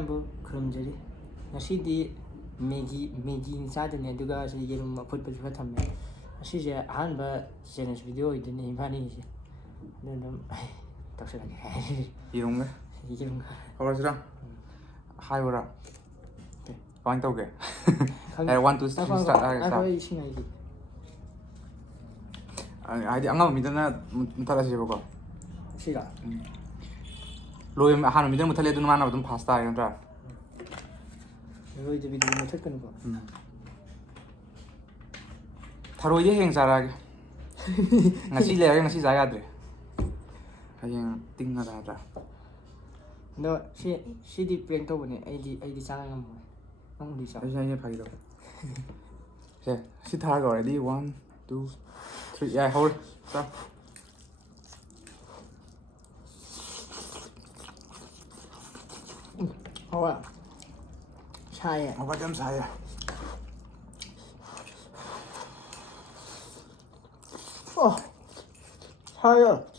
ꯃꯌꯥꯝꯕꯨ ꯈꯨꯔꯨꯝꯖꯔꯤ. ꯉꯁꯤꯗꯤ ꯃꯦꯒꯤ ꯆꯥꯗꯣꯏꯅꯤ ꯑꯗꯨꯒ ꯁꯤ ꯌꯦꯔꯨꯝ ꯑꯐꯨꯠꯄꯁꯨ ꯈꯔ ꯊꯝꯃꯦ. ꯑꯁꯤꯁꯦ ꯑꯍꯥꯟꯕ ꯆꯦꯂꯦꯟꯖ ꯚꯤꯗꯤꯑꯣ ꯑꯣꯏꯗꯣꯏꯅꯤ ꯏꯕꯥꯅꯤꯒꯤꯁꯦ. ꯑꯗꯨ ꯑꯗꯨꯝ ꯇꯧꯁꯜꯂꯒꯦ. ꯌꯦꯔꯨꯝꯒ ꯍꯧꯔꯁꯤꯔꯥ? ꯍꯥꯏꯕ꯭ꯔꯥ? ꯀꯃꯥꯏꯅ ꯇꯧꯒꯦ? 1 2 3 ꯁ꯭ꯇꯥꯔꯠ ꯍꯥꯏꯔꯒ ꯑꯩꯈꯣꯏ ꯏꯁꯤꯡ ꯍꯥꯏꯒꯦ. ꯍꯥꯏꯗꯤ ꯑꯉꯝꯕ ꯃꯤꯗꯅ ꯃꯨꯊꯠꯂꯁꯦꯕꯀꯣ. ꯁꯤꯔꯥ? ꯑꯍꯥꯟꯕ ꯃꯤꯗꯅ ꯃꯨꯊꯠꯂꯦ ꯑꯗꯨꯅ ꯃꯥꯅ ꯑꯗꯨꯝ ꯐꯥꯁ ꯇꯥꯔꯦ ꯅꯠꯇ꯭ꯔꯥ? ꯂꯣꯏꯗꯕꯤꯗꯤ ꯃꯨꯊꯠꯀꯅꯨꯀꯣ. ꯊꯔꯣꯏꯗꯤ ꯍꯌꯦꯡ ꯆꯥꯔꯛꯑꯒꯦ. ꯉꯁꯤ ꯂꯩꯔꯒ ꯉꯁꯤ ꯆꯥ ꯌꯥꯗ꯭ꯔꯦ. ꯍꯌꯦꯡ ꯇꯤꯡꯉꯒ ꯅꯠꯇ꯭ꯔꯥ? ꯑꯗꯣ ꯁꯤꯗꯤ ꯄ꯭ꯔꯦꯡ ꯇꯧꯕꯅꯦ. ꯑꯩꯗꯤ ꯆꯥ ꯉꯝꯃꯣꯏ. ꯅꯪꯕꯨꯗꯤ ꯆꯥꯎ. ꯑꯩꯁꯦ ꯐꯥꯒꯤ ꯇꯧꯕ. ꯁꯦ ꯁꯤ ꯊꯥꯔꯒ ꯔꯦꯗꯤ 1 2 3 ꯌꯥꯏ ꯍꯧꯔꯦ. ꯆꯥ. ꯍꯋꯥ. ꯁꯥꯏꯌꯦ. ꯍꯋꯥꯏ ꯌꯥꯝ ꯁꯥꯏꯌꯦ. ꯑꯣ. ꯁꯥꯏꯌꯦ.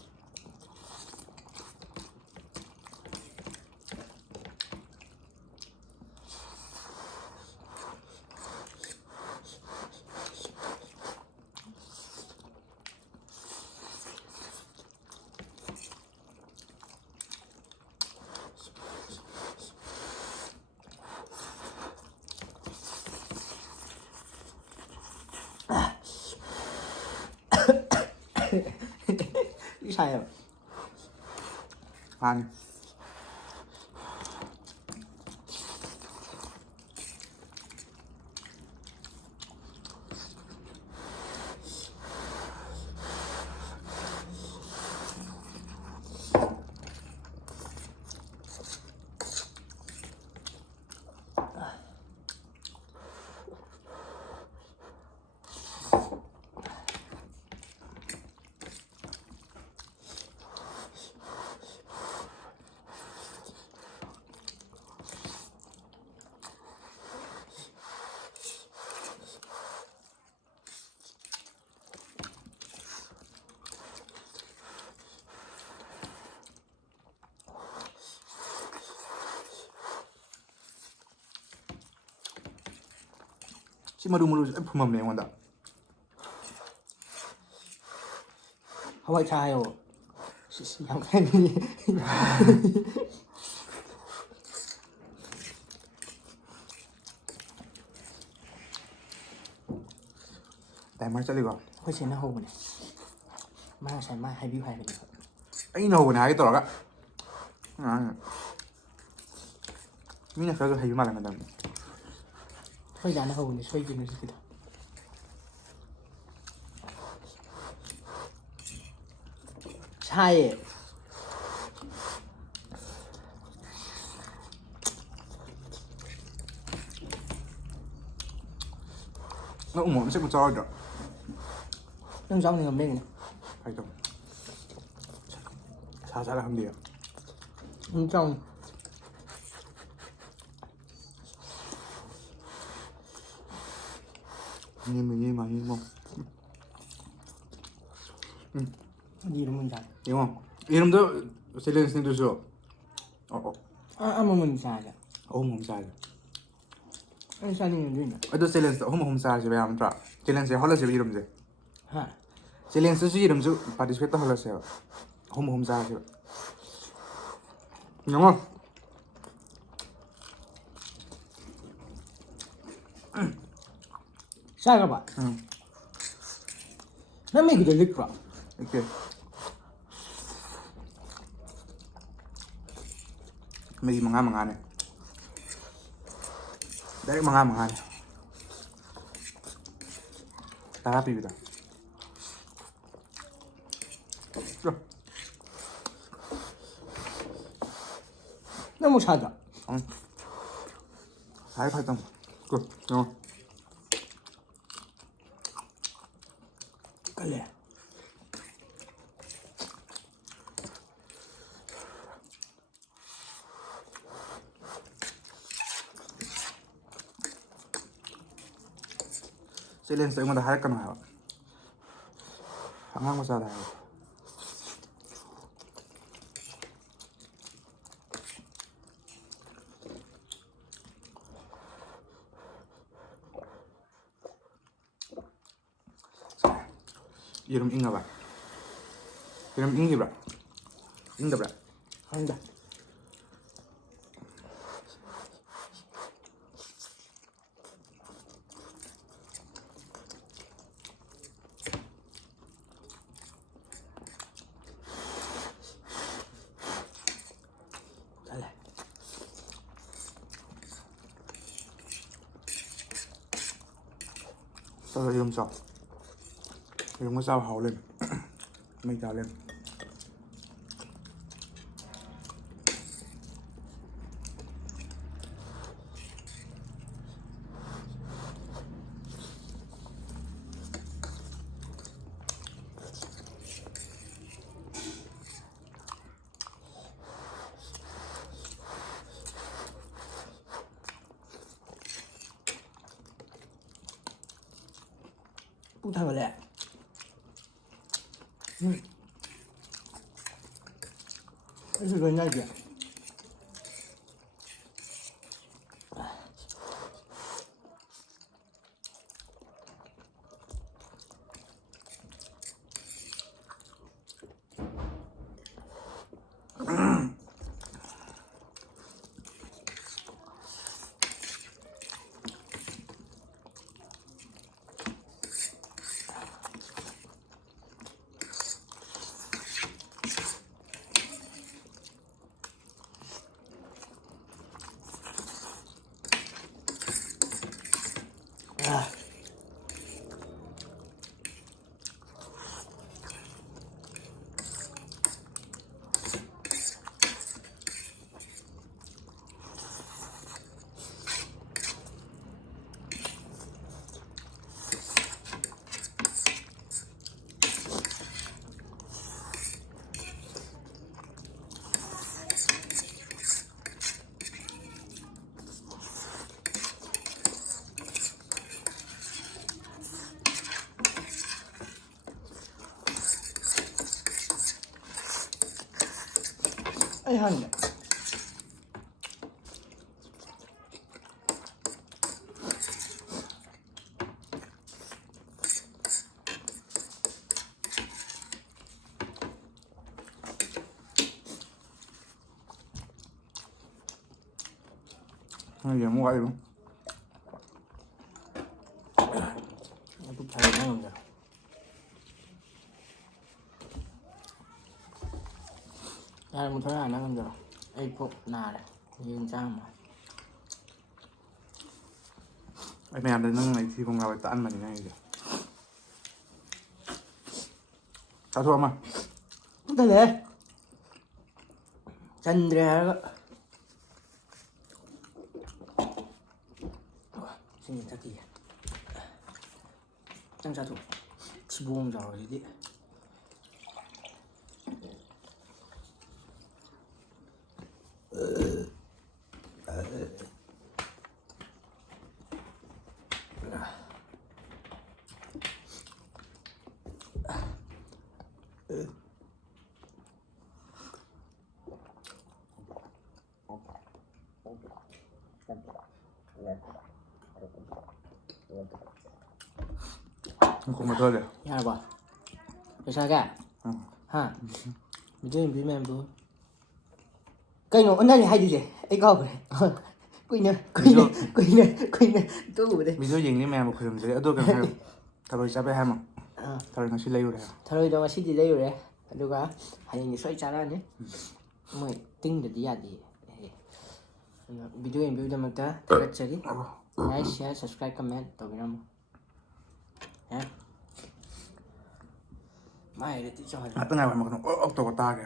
사요. 아니. 시 마루마루 품었네 원다. 하와이 차요. 양산이. 다이말 잘리고. 훨씬 하고네. 마사 마 하이비 하이비. ꯑꯩꯅ ꯍꯧꯕꯅꯦ ꯍꯥꯏꯒꯦ ꯇꯧꯔꯒ ꯃꯤꯅ ꯈꯔꯁꯨ ꯍꯩꯕ ꯃꯥꯜꯂꯝꯒꯗꯕꯅꯤ. ꯍꯣꯏ ꯌꯥꯅ ꯍꯧꯕꯅꯦ ꯁꯣꯏꯈꯤꯕꯅꯦ ꯁꯤꯗ. ꯁꯥꯏꯌꯦ. ꯅꯪ ꯎꯃꯣꯔꯣꯛ ꯃꯆꯦꯠ ꯑꯃ ꯆꯥꯔꯣꯏꯗ꯭ꯔꯣ? ꯅꯪ ꯆꯥꯎꯅꯤꯡꯉꯝ ꯂꯩꯒꯅꯤ. ꯍꯥꯏ ꯇꯧ. ꯁꯥ ꯆꯥꯔ ꯈꯪꯗꯦ. ꯆꯥꯎ. 많이 먹. 이름은 잘. 이거 이름도 챌린지인데서 아무문 잘해. 어묵 잘해. 아니 사는 게 있네. 어도 챌린지 어묵 잘해 왜 아무튼 챌린지 헐러지 이름제. 하. 챌린지 이름주 파티시페이트 헐러세요. 어묵 잘해. 영어. 싸가봐. 나 매기도 넣을까? 이렇게. 매기 망하네. 내가 망하네. 다 비비다. 너무 차다. 응. 잘 팔던. 그, 그래. 챌린지 이거다 할 거나요? 안 하고 살아요. 예름 잉어봐. 예름 잉기브라. 잉더브라. 한다. 잘해. Sau đó ye름 써. Ye름 có sao hào lên. Mày đào lên. 뿌듯하래. 이거 뭐냐지? 아. 아이 한데. Ye름 mua luôn. 또 잘 먹는다. 나는 뭐 전혀 안 하는 줄 알아. 에이포 나래. 이건 짱 뭐. Ai mẹ đến nâng này thì không nào phải ăn mà như này kìa. Sao thua mà? 뿌듯해. 짠드레가. 생긴 타기. 짱자도. 지보험 잘하지. Không có thôi được. 야, 봐. 여사가. 하. 믿으면 빌면 뭐. cái nó này hay gì vậy? Ấy có vậy. quỳnh tôi ngủ đây. Ví dụ gì mẹ một khởi dưới tôi cần hay. Tao rồi chấp hay mà. Tao nó xin lấy rồi. Thôi đâu mà xin gì đây rồi. Được à? Hay xoay trả ra nhé. Mày tinh được gì à gì? Video makta tagachari. Like, share, subscribe, comment tawiramo. Ya. Mai để cho À tôi này mà nó ốc to ta kìa.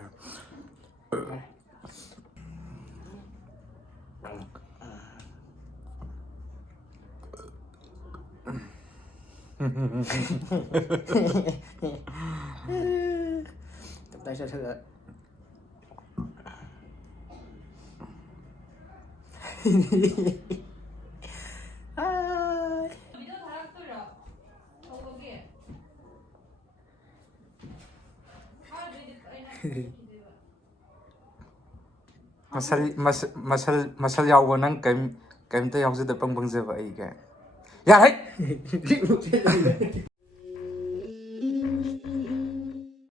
Tập tay cho thử. Masal yawa nang kaim tayo sa dapang bangsa ba ay ka. Ya, hey!